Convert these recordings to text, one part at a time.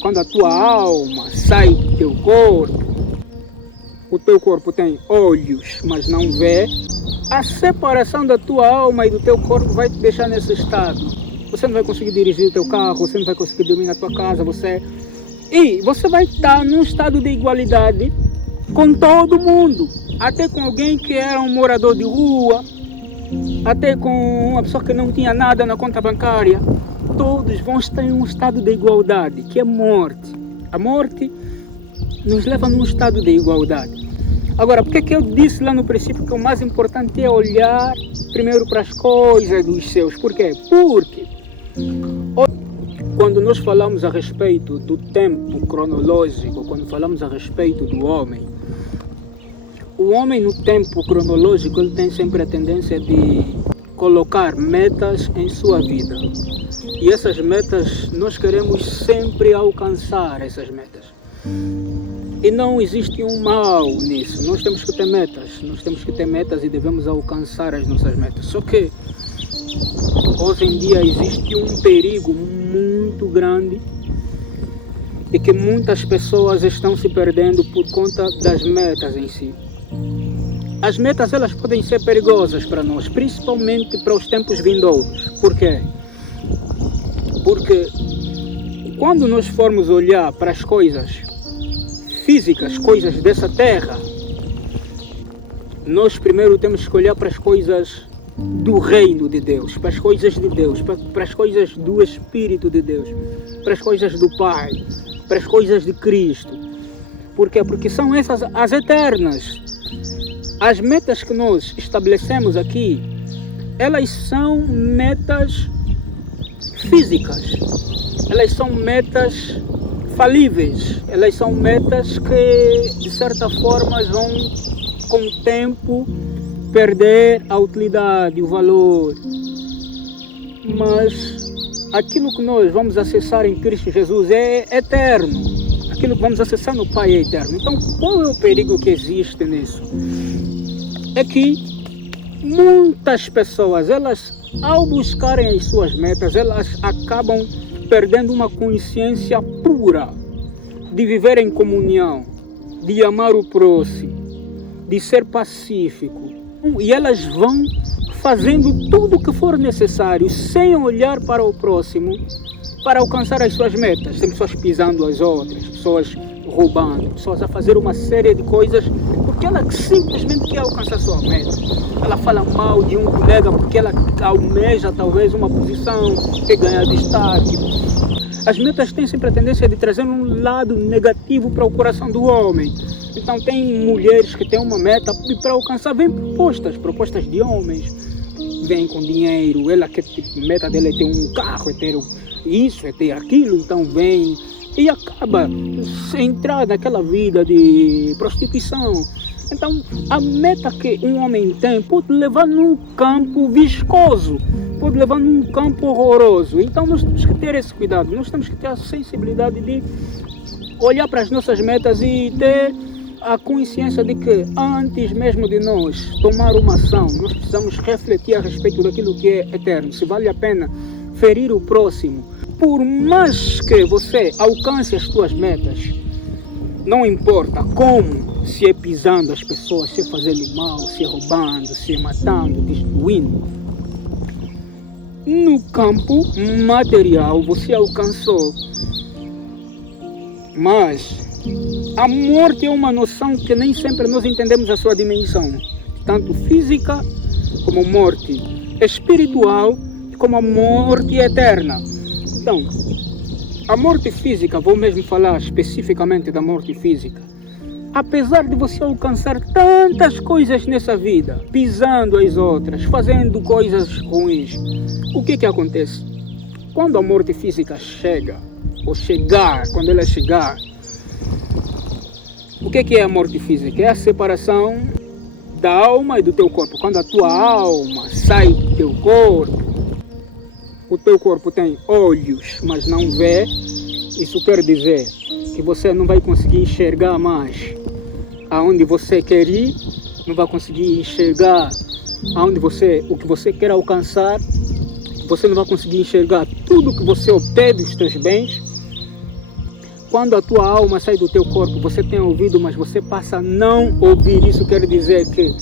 Quando a tua alma sai do teu corpo, o teu corpo tem olhos, mas não vê. A separação da tua alma e do teu corpo vai te deixar nesse estado. Você não vai conseguir dirigir o teu carro, você não vai conseguir dormir na tua casa, E você vai estar num estado de igualdade com todo mundo. Até com alguém que era um morador de rua, até com uma pessoa que não tinha nada na conta bancária. Todos vão estar em um estado de igualdade, que é morte. A morte nos leva num estado de igualdade. Agora, por que eu disse lá no princípio que o mais importante é olhar primeiro para as coisas dos céus? Por quê? Porque quando nós falamos a respeito do tempo cronológico, quando falamos a respeito do homem, o homem no tempo cronológico ele tem sempre a tendência de colocar metas em sua vida. E essas metas, nós queremos sempre alcançar essas metas. E não existe um mal nisso. Nós temos que ter metas e devemos alcançar as nossas metas. Só que hoje em dia existe um perigo muito grande de que muitas pessoas estão se perdendo por conta das metas em si. As metas elas podem ser perigosas para nós, principalmente para os tempos vindouros. Por quê? Porque quando nós formos olhar para as coisas físicas, coisas dessa terra, nós primeiro temos que olhar para as coisas do reino de Deus, para as coisas de Deus, para as coisas do Espírito de Deus, para as coisas do Pai, para as coisas de Cristo. Por quê? Porque são essas as eternas. As metas que nós estabelecemos aqui, elas são metas físicas, elas são metas falíveis, elas são metas que de certa forma vão com o tempo perder a utilidade, o valor. Mas aquilo que nós vamos acessar em Cristo Jesus é eterno, aquilo que vamos acessar no Pai é eterno. Então qual é o perigo que existe nisso? É que muitas pessoas, elas ao buscarem as suas metas, elas acabam perdendo uma consciência pura de viver em comunhão, de amar o próximo, de ser pacífico. E elas vão fazendo tudo o que for necessário, sem olhar para o próximo, para alcançar as suas metas. Tem pessoas pisando as outras, pessoas roubando, pessoas a fazer uma série de coisas porque ela simplesmente quer alcançar a sua meta. Ela fala mal de um colega porque ela almeja talvez uma posição, quer ganhar destaque. As metas têm sempre a tendência de trazer um lado negativo para o coração do homem. Então tem mulheres que têm uma meta e para alcançar vem propostas de homens. Vem com dinheiro, ela quer, meta dela é ter um carro, é ter isso, é ter aquilo, então vem e acaba entrar naquela vida de prostituição. Então a meta que um homem tem pode levar num campo viscoso, pode levar num campo horroroso. Então nós temos que ter esse cuidado, nós temos que ter a sensibilidade de olhar para as nossas metas e ter a consciência de que antes mesmo de nós tomar uma ação, nós precisamos refletir a respeito daquilo que é eterno, se vale a pena ferir o próximo. Por mais que você alcance as suas metas, não importa como, se é pisando as pessoas, se é fazendo mal, se é roubando, se é matando, destruindo. No campo material você alcançou, mas a morte é uma noção que nem sempre nós entendemos a sua dimensão, tanto física como morte espiritual, como a morte eterna. Então, a morte física, vou mesmo falar especificamente da morte física. Apesar de você alcançar tantas coisas nessa vida, pisando as outras, fazendo coisas ruins, o que acontece? Quando a morte física chega, ou chegar, quando ela chegar, o que é a morte física? É a separação da alma e do teu corpo. Quando a tua alma sai do teu corpo, o teu corpo tem olhos, mas não vê. Isso quer dizer que você não vai conseguir enxergar mais aonde você quer ir, não vai conseguir enxergar o que você quer alcançar, você não vai conseguir enxergar tudo que você obteve dos teus bens. quando a tua alma sai do teu corpo, você tem ouvido, mas você passa a não ouvir. Isso quer dizer que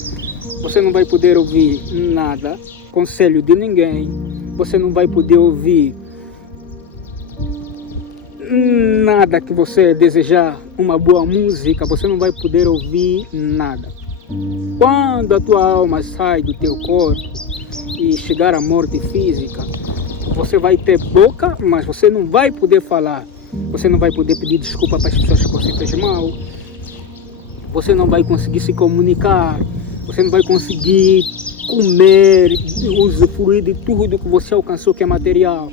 você não vai poder ouvir nada, conselho de ninguém, você não vai poder ouvir nada que você desejar, uma boa música, você não vai poder ouvir nada. Quando a tua alma sai do teu corpo e chegar à morte física, você vai ter boca, mas você não vai poder falar. Você não vai poder pedir desculpa para as pessoas que você fez mal. Você não vai conseguir se comunicar. Você não vai conseguir comer, usufruir de tudo que você alcançou que é material.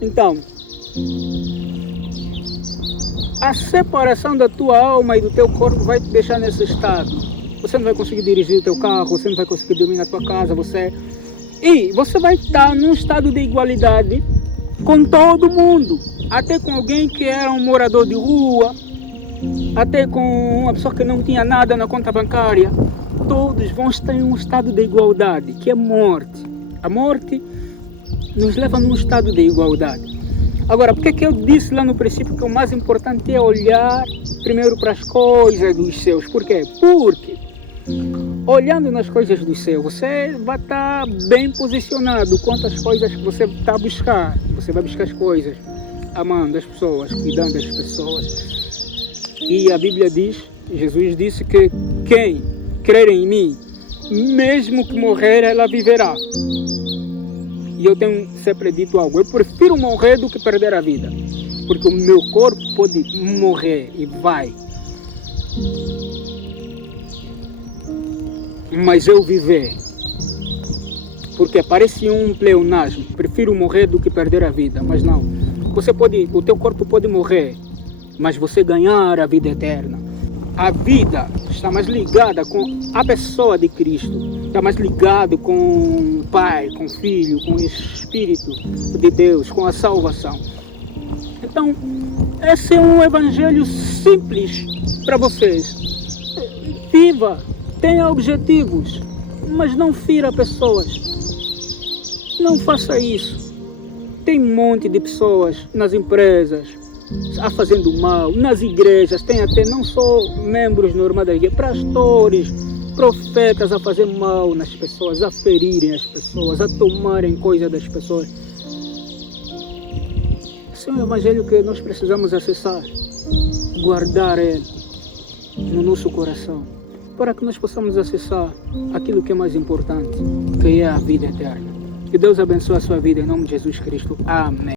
Então, a separação da tua alma e do teu corpo vai te deixar nesse estado. Você não vai conseguir dirigir o teu carro, você não vai conseguir dormir na tua casa, E você vai estar num estado de igualdade com todo mundo. Até com alguém que era um morador de rua, até com uma pessoa que não tinha nada na conta bancária. Todos vão estar em um estado de igualdade, que é morte. A morte nos leva num estado de igualdade. Agora, por que eu disse lá no princípio que o mais importante é olhar primeiro para as coisas dos céus? Por quê? Porque olhando nas coisas do céu, você vai estar bem posicionado quanto às coisas que você está a buscar. Você vai buscar as coisas amando as pessoas, cuidando das pessoas. E a Bíblia diz, Jesus disse que quem crer em mim, mesmo que morrer, ela viverá. E eu tenho sempre dito algo, eu prefiro morrer do que perder a vida. Porque o meu corpo pode morrer e vai. Mas eu viver, porque parece um pleonasmo, prefiro morrer do que perder a vida, mas não. O teu corpo pode morrer, mas você ganhar a vida eterna. A vida está mais ligada com a pessoa de Cristo, está mais ligado com o Pai, com o Filho, com o Espírito de Deus, com a salvação. Então, esse é um evangelho simples para vocês. Viva, tenha objetivos, mas não fira pessoas. Não faça isso. Tem um monte de pessoas nas empresas a fazendo mal, nas igrejas, tem até não só membros normais da igreja, pastores, profetas a fazer mal nas pessoas, a ferirem as pessoas, a tomarem coisa das pessoas. Esse é um evangelho que nós precisamos acessar, guardar ele no nosso coração, para que nós possamos acessar aquilo que é mais importante, que é a vida eterna. Que Deus abençoe a sua vida em nome de Jesus Cristo. Amém.